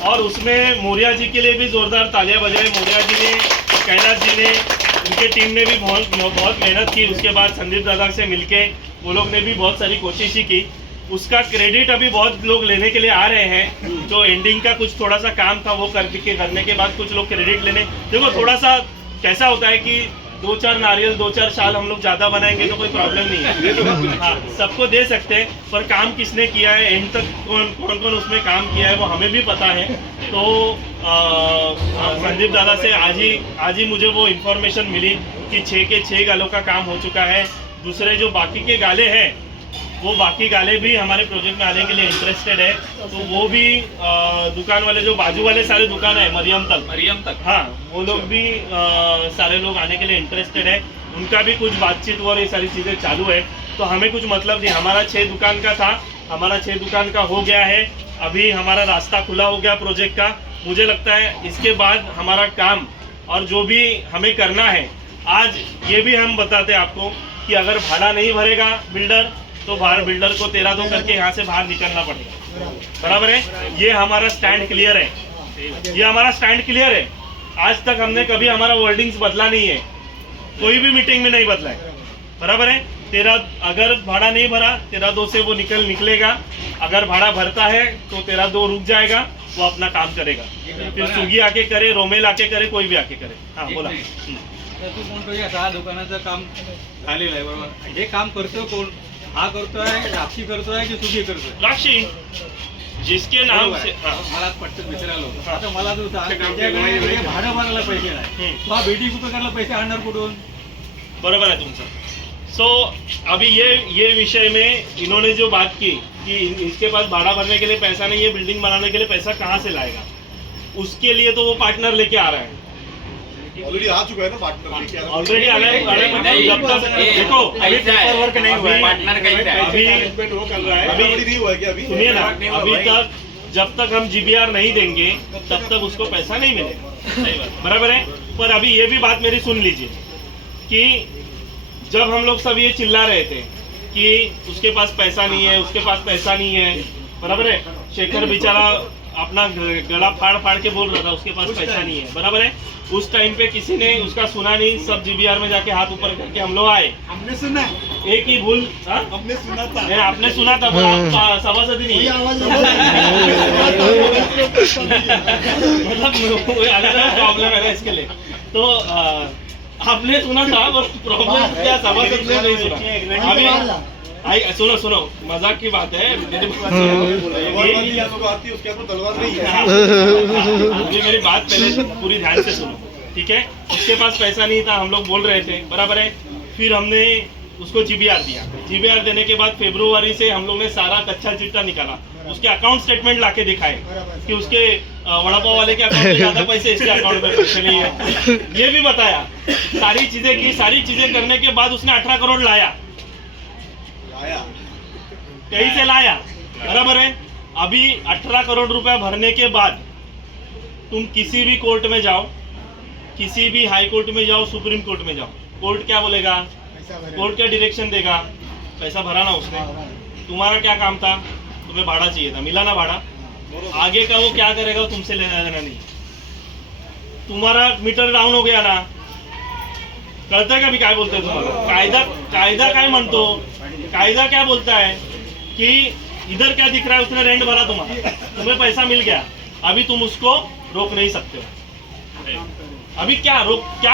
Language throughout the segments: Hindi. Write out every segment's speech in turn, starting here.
और उसमें मौर्या जी के लिए भी जोरदार तालियां बजाई। मौर्या जी ने, कैलाश जी ने, उनके टीम ने भी बहुत मेहनत की। उसके बाद संदीप दादा से मिलके वो लोग ने भी बहुत सारी कोशिश की। उसका क्रेडिट अभी बहुत लोग लेने के लिए आ रहे हैं। जो एंडिंग का कुछ थोड़ा सा काम था वो करने के बाद कुछ लोग क्रेडिट लेने, देखो थोड़ा सा कैसा होता है कि 2-4 नारियल 2-4 साल हम लोग ज्यादा बनाएंगे तो कोई प्रॉब्लम नहीं है। हाँ, सबको दे सकते हैं, पर काम किसने किया है, एंड तक कौन कौन उसमें काम किया है वो हमें भी पता है। तो संदीप दादा से आज ही मुझे वो इन्फॉर्मेशन मिली कि 6 के 6 गालों का काम हो चुका है। दूसरे जो बाकी के गाले हैं वो बाकी गाले भी हमारे प्रोजेक्ट में आने के लिए इंटरेस्टेड है। तो वो भी दुकान वाले जो बाजू वाले सारे दुकान है मरियम तक, हाँ, वो लोग भी सारे लोग आने के लिए इंटरेस्टेड है। उनका भी कुछ बातचीत और ये सारी चीज़ें चालू है। तो हमें कुछ मतलब नहीं, हमारा 6 दुकान का था, हमारा 6 दुकान का हो गया है। अभी हमारा रास्ता खुला हो गया प्रोजेक्ट का। मुझे लगता है इसके बाद हमारा काम और जो भी हमें करना है, आज ये भी हम बताते हैं आपको कि अगर भाड़ा नहीं भरेगा बिल्डर तो बाहर बिल्डर को 13-2 करके यहाँ से बाहर निकलना पड़ेगा। बराबर है, ये हमारा स्टैंड क्लियर है, ये हमारा स्टैंड क्लियर है। आज तक हमने कभी हमारा वर्डिंग्स बदला नहीं है, कोई भी मीटिंग में नहीं बदला है। बराबर है, 13 अगर भाड़ा नहीं भरा 13-2 से वो निकलेगा। अगर भाड़ा भरता है तो 13-2 रुक जाएगा, वो अपना काम करेगा। फिर सुगी आके करे, रोमेल आके करे, कोई भी आके करे। हाँ बोला। तू म्हणतो या 6 दुकानाचं काम झालेलं आहे बरोबर, हे काम करतो कोण? हा करतोय, राक्षी करतोय की सुगी करतोय? राक्षी जिसके नाम से मला पटकन विचारायला होतं। आता मला जो त्याच्याकडे भाडं भरायला पैसे नाही, तो हा बेटी कुठं करायला पैसे आणणार कुठून? बरोबर है तुमचा। सो अभी ये विषय में इन्होंने जो बात की कि इसके पास भाड़ा भरने के लिए पैसा नहीं है, बिल्डिंग बनाने के लिए पैसा कहाँ से लाएगा, उसके लिए तो वो पार्टनर लेके आ रहा है। ऑलरेडी आ चुका है ना पार्टनर, ऑलरेडी आ रहा है। जब तक देखो अभी पेपर वर्क नहीं हुआ है, अभी वो कर रहा है, अभी नहीं हुआ है कि अभी सुनिए ना, अभी तक जब तक हम GBR नहीं देंगे तब तक उसको पैसा नहीं मिलेगा। बराबर है। पर अभी ये भी बात मेरी सुन लीजिए कि जब हम लोग सब ये चिल्ला रहे थे कि उसके पास पैसा नहीं है, उसके पास पैसा नहीं है, बराबर है, शेखर बेचारा अपना गला फाड़ के बोल रहा था उसके पास पैसा नहीं है। बराबर है, उस टाइम पे किसी ने उसका सुना नहीं, सब GBR में जाके हाथ ऊपर करके हम लोग आए। हमने सुना, एक ही भूल, हमने सुना था, आपने सुना था, आप सभासद नहीं मतलब अलग प्रॉब्लम है ना इसके लिए। तो आपने सुना था और प्रॉब्लम क्या सभासद ने नहीं सुना। अभी सुनो मजाक की बात है, अभी मेरी बात पहले पूरी ध्यान से सुनो, ठीक है। उसके पास पैसा नहीं था, हम लोग बोल रहे थे, बराबर है। फिर हमने उसको GBR दिया। GBR देने के बाद फरवरी से हम लोग ने सारा कच्चा चिट्ठा निकाला, उसके अकाउंट स्टेटमेंट लाके दिखाए कि उसके वड़ा पाव वाले के अकाउंट में ज्यादा पैसे, इसके अकाउंट में पैसे नहीं है, ये भी बताया। सारी चीजें की, सारी चीजें करने के बाद उसने 18 करोड़ लाया, कहीं से लाया, बराबर है। अभी 18 करोड़ रुपया भरने के बाद तुम किसी भी कोर्ट में जाओ, किसी भी हाई कोर्ट में जाओ, सुप्रीम कोर्ट में जाओ, कोर्ट क्या बोलेगा, कोर्ट क्या डायरेक्शन देगा, पैसा भरा ना उसने। तुम्हारा क्या काम था, तुम्हें भाड़ा चाहिए था, मिला ना भाड़ा। आगे का वो क्या करेगा तुमसे लेना देना नहीं। तुम्हारा मीटर डाउन हो गया ना, कळतंय का मी काय बोलतोय तुम्हाला? कायदा काय म्हणतो, कायदा क्या बोलता है कि इधर क्या दिख रहा है, उसने रेंट भरा, तुम्हें पैसा मिल गया, अभी तुम उसको रोक नहीं सकते हो। अभी क्या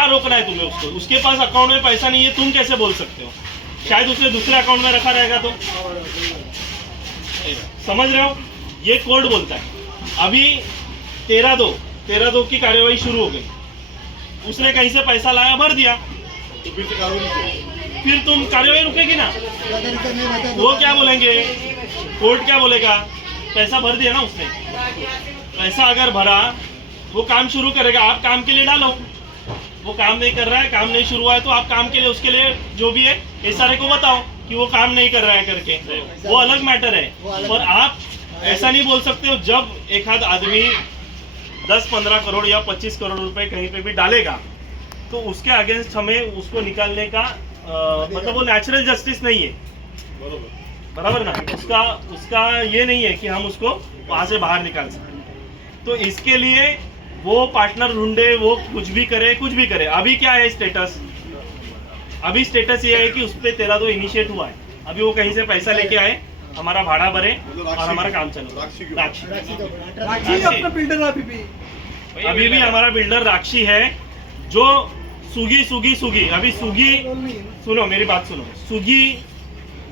रोकना है तुम्हें उसको? उसके पास अकाउंट में पैसा नहीं है, तुम कैसे बोल सकते हो? शायद उसने दूसरे अकाउंट में रखा रहेगा तो, समझ रहे हो? ये कोर्ट बोलता है। अभी 13-2 की कार्यवाही शुरू हो गई, उसने कहीं से पैसा लाया, भर दिया, फिर तुम कार्यवाही रुकेगी ना। वो क्या बोलेंगे, कोर्ट क्या बोलेगा, पैसा भर दिया ना उसने, पैसा अगर भरा वो काम शुरू करेगा, आप काम के लिए डालो। वो काम नहीं कर रहा है, काम नहीं शुरू हुआ है, तो आप काम के लिए, उसके लिए जो भी है SRA को बताओ कि वो काम नहीं कर रहा है करके, वो अलग मैटर है। और आप ऐसा नहीं बोल सकते हो, जब एक आध आदमी 10-15 करोड़ या 25 करोड़ रुपए कहीं पे भी डालेगा तो उसके अगेंस्ट हमें उसको निकालने का मतलब वो नेचुरल जस्टिस नहीं है, बराबर ना। उसका ये नहीं है कि हम उसको वहां से बाहर निकाल सकते। तो इसके लिए वो पार्टनर ढूंढे, वो कुछ भी करे। अभी क्या है स्टेटस? अभी स्टेटस ये है कि उस पर 13 इनिशिएट हुआ है। अभी वो कहीं से पैसा लेके आए, हमारा भाड़ा भरे और हमारा काम चलो। राक्षी अपना बिल्डर है अभी भी हमारा बिल्डर राक्षी है, जो सुगी अभी सुगी, सुनो मेरी बात सुनो, सुगी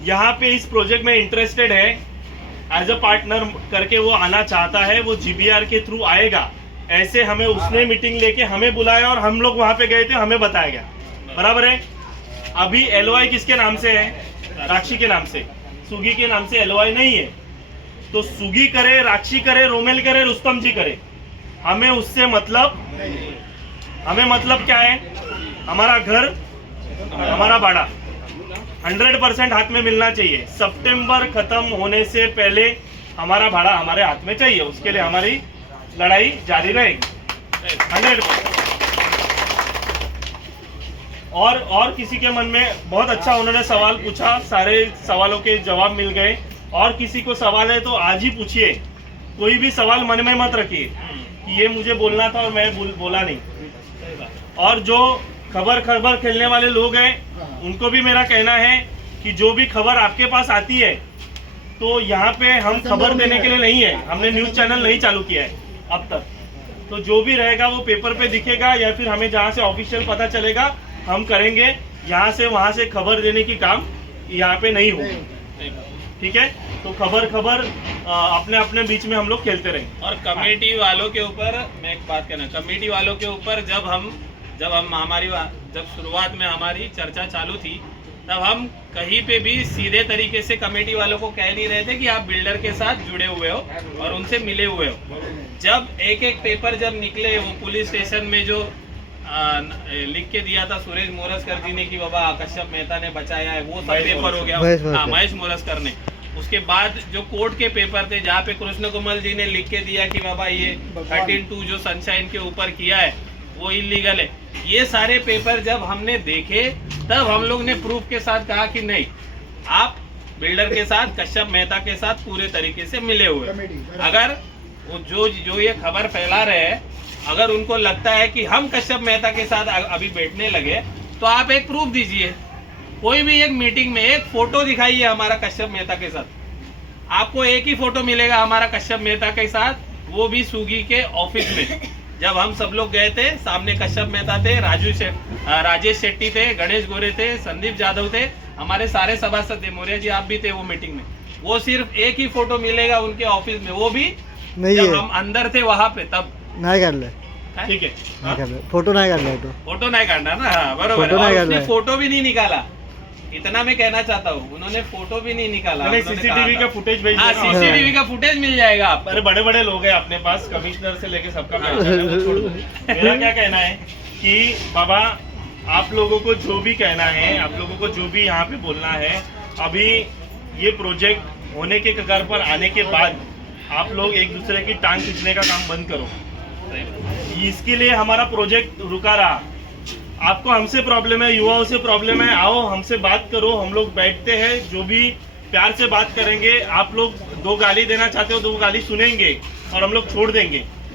यहाँ पे इस प्रोजेक्ट में इंटरेस्टेड है, एज अ पार्टनर करके वो आना चाहता है। वो GBR के थ्रू आएगा, ऐसे हमें उसने मीटिंग लेके हमें बुलाया और हम लोग वहां पे गए थे, हमें बताया गया। बराबर है। अभी LOI किसके नाम से है? राक्षी के नाम से। सुगी के नाम से LOI नहीं है। तो सुगी करे, राक्षी करे, रोमेल करे, रुस्तम जी करे, हमें उससे मतलब, हमें मतलब क्या है? हमारा घर, हमारा भाड़ा 100% हाथ में मिलना चाहिए। सितंबर खत्म होने से पहले हमारा भाड़ा हमारे हाथ में चाहिए। उसके लिए हमारी लड़ाई जारी रहेगी 100%। और किसी के मन में बहुत अच्छा उन्होंने सवाल पूछा, सारे सवालों के जवाब मिल गए। और किसी को सवाल है तो आज ही पूछिए, कोई भी सवाल मन में मत रखिए कि ये मुझे बोलना था और मैं बोला नहीं। और जो खबर खेलने वाले लोग हैं, उनको भी मेरा कहना है कि जो भी खबर आपके पास आती है, तो यहाँ पे हम खबर देने के लिए नहीं है, हमने न्यूज़ चैनल नहीं चालू किया है अब तक। तो जो भी रहेगा वो पेपर पे दिखेगा या फिर हमें जहाँ से ऑफिशियल पता चलेगा हम करेंगे। यहाँ से वहाँ से खबर देने की काम यहाँ पे नहीं होगी, ठीक है? तो खबर अपने अपने बीच में हम लोग खेलते रहेंगे। और कमेटी वालों के ऊपर मैं एक बात कहना, कमेटी वालों के ऊपर जब शुरुआत में हमारी चर्चा चालू थी, तब हम कहीं पे भी सीधे तरीके से कमेटी वालों को कह नहीं रहे थे कि आप बिल्डर के साथ जुड़े हुए हो और उनसे मिले हुए हो। जब एक पेपर जब निकले, वो पुलिस स्टेशन में जो लिख के दिया था सुरेश मोरसकर जी ने कि बाबा कश्यप मेहता ने बचाया है, वो सब पेपर हो गया। हाँ, महेश मोरसकर ने। उसके बाद जो कोर्ट के पेपर थे, जहाँ पे कृष्ण कुमल जी ने लिख के दिया कि बाबा ये 13(2) जो सनशाइन के ऊपर किया है वो इलीगल है। ये सारे पेपर जब हमने देखे, तब हम लोग ने प्रूफ के साथ कहा कि नहीं, आप बिल्डर के साथ, कश्यप मेहता के साथ पूरे तरीके से मिले हुए। अगर जो ये खबर फैला रहे हैं, अगर उनको लगता है कि हम कश्यप मेहता के साथ अभी बैठने लगे, तो आप एक प्रूफ दीजिए। कोई भी एक मीटिंग में एक फोटो दिखाइए हमारा कश्यप मेहता के साथ। आपको एक ही फोटो मिलेगा हमारा कश्यप मेहता के साथ, वो भी सुगी के ऑफिस में। जब हम सब लोग गए थे, सामने कश्यप मेहता थे, राजेश शेट्टी थे, गणेश गोरे थे, संदीप जाधव थे, हमारे सारे सभासद थे, मौर्य जी आप भी थे वो मीटिंग में। वो सिर्फ एक ही फोटो मिलेगा उनके ऑफिस में, वो भी नहीं जब है। हम अंदर थे वहां पे, तब नाही काढलंय, ठीक है? नाही काढलंय, फोटो नाही काढलाय तो। फोटो नहीं काटना ना, हाँ, बरोबर। फोटो नहीं और उसने काटना है। फोटो भी नहीं निकाला, इतना मैं कहना चाहता हूँ। उन्होंने फोटो भी नहीं निकाला। मैंने उन्होंने CCTV कहा का था। फुटेज भेज हाँ, दिया। CCTV का फुटेज मिल जाएगा आपको। अरे बड़े लोग हैं अपने पास, कमिश्नर से लेके सबका पहचान है, वो छोड़ दो। मेरा क्या कहना है कि बाबा, आप लोगों को जो भी कहना है, आप लोगों को जो भी यहाँ पे बोलना है, अभी ये प्रोजेक्ट होने के कगार पर आने के बाद आप लोग एक दूसरे की टांग खींचने का काम बंद करो। इसके लिए हमारा प्रोजेक्ट रुका रहा। आपको हमसे प्रॉब्लम है, युवाओं से प्रॉब्लम है, आओ हमसे बात करो, हम लोग बैठते हैं, जो भी प्यार से बात करेंगे। आप लोग 2 गाली देना चाहते हो, 2 गाली सुनेंगे और हम लोग छोड़ देंगे।